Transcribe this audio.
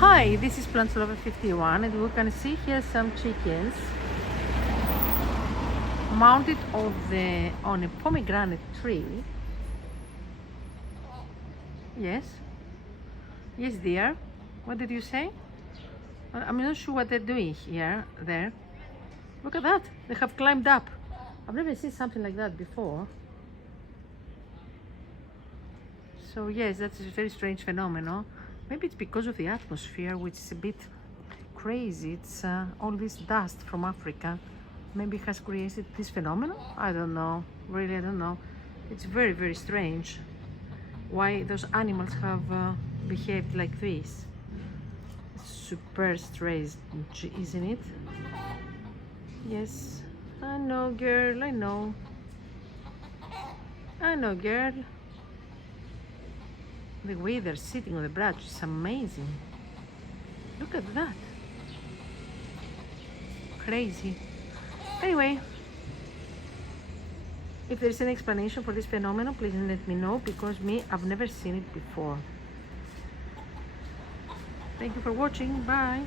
Hi, this is Plant Lover 51 and we can see here some chickens mounted on a pomegranate tree. Yes, yes dear, what did you say? I'm not sure what they're doing there. Look at that, they have climbed up. I've never seen something like that before. So yes, that's a very strange phenomenon. Maybe it's because of the atmosphere, which is a bit crazy. It's all this dust from Africa. Maybe has created this phenomenon. I don't know. Really, I don't know. It's very, very strange why those animals have behaved like this. Super strange, isn't it? Yes, I know, girl. I know. I know, girl. The way they're sitting on the branch is amazing. Look at that. Crazy. Anyway, if there's an explanation for this phenomenon, please let me know, because I've never seen it before. Thank you for watching. Bye.